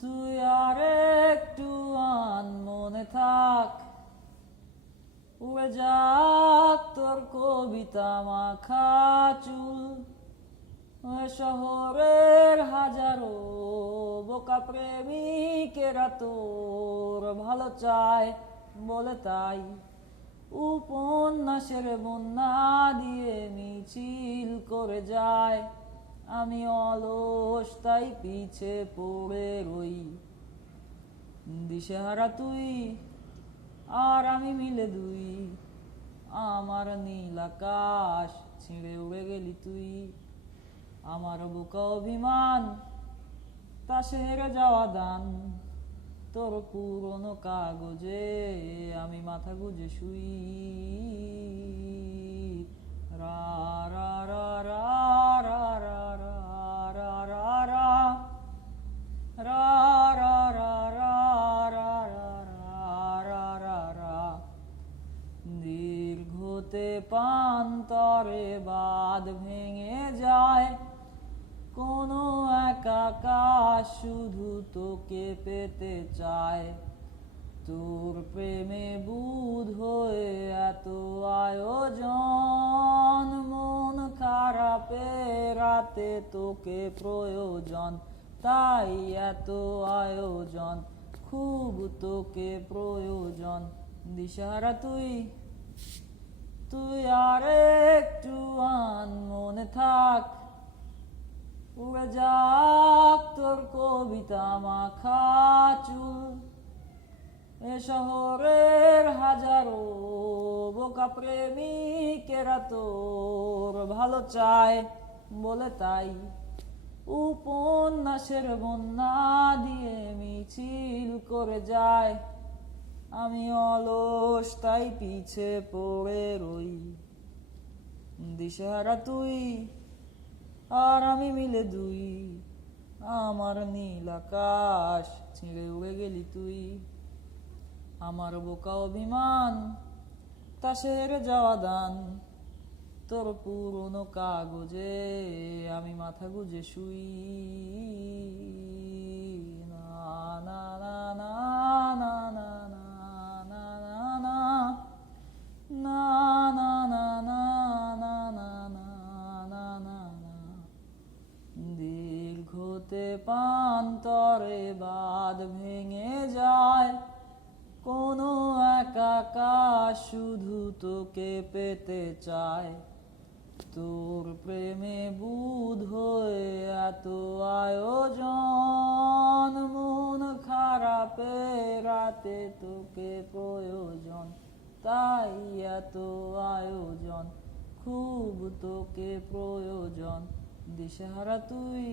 তুই আর একটু মনে থাক, উড়ে যাক তোর কবিতা মাখা চুল। শহরের হাজারো বোকা প্রেমিকেরা তোর ভালো চায় বলে তাই উপন্যাসের বন্যা দিয়ে মিছিল করে যায়। আমি অলস তাই পিছে পড়ে রই। দিশেহারা তুই আর আমি মিলে দুই, আমার নীল আকাশ ছিঁড়ে উড়ে গেলি তুই। আমার বুকা অভিমান তা সে হেরে যাওয়া দান, তোর পুরনো কাগজে আমি মাথা গুজে শুই। রা রা রা রা রা রা রা রা রা রা রা রা রা রা রা রা রা। দীর্ঘতে পান্তরে বাঁধ ভেঙে যায়, কোনো এক আকাশ শুধু তোকে পেতে চায়। তোর প্রেমে বুধ হয়ে এত আয়োজন, মন খারাপে রাতে তোকে প্রয়োজন, তাই এত আয়োজন, খুব তোকে প্রয়োজন। দিশাহারা তুই তুই আর একটু মনে থাক, উড়ে যাক তোর কবিতা মাখা চুল। এ শহরের হাজারো বোকা প্রেমিকেরা তোর ভালো চায় বলে তাই উপন্যাসের বন্যা দিয়ে মিছিল করে যায়। আমি অলস তাই পিছে পড়ে রই। দিশেহারা তুই আর আমি মিলে দুই, আমার নীল আকাশ ছিঁড়ে উড়ে গেলি তুই। আমার বোকা অভিমান তা সে হেরে যাওয়া দান, তোর পুরনো কাগজে আমি মাথা গুজে শুই। না না না না না না না না না না না না না না না না না না। দীর্ঘতে পান্তরে বাঁধ ভেঙে যায়, কোনো এক আকাশ শুধু তোকে পেতে চায়। তোর প্রেমে বুধ হয়ে এত আয়োজন, মন খারাপে রাতে তোকে প্রয়োজন, তাই এত আয়োজন, খুব তোকে প্রয়োজন। দিশেহারা তুই।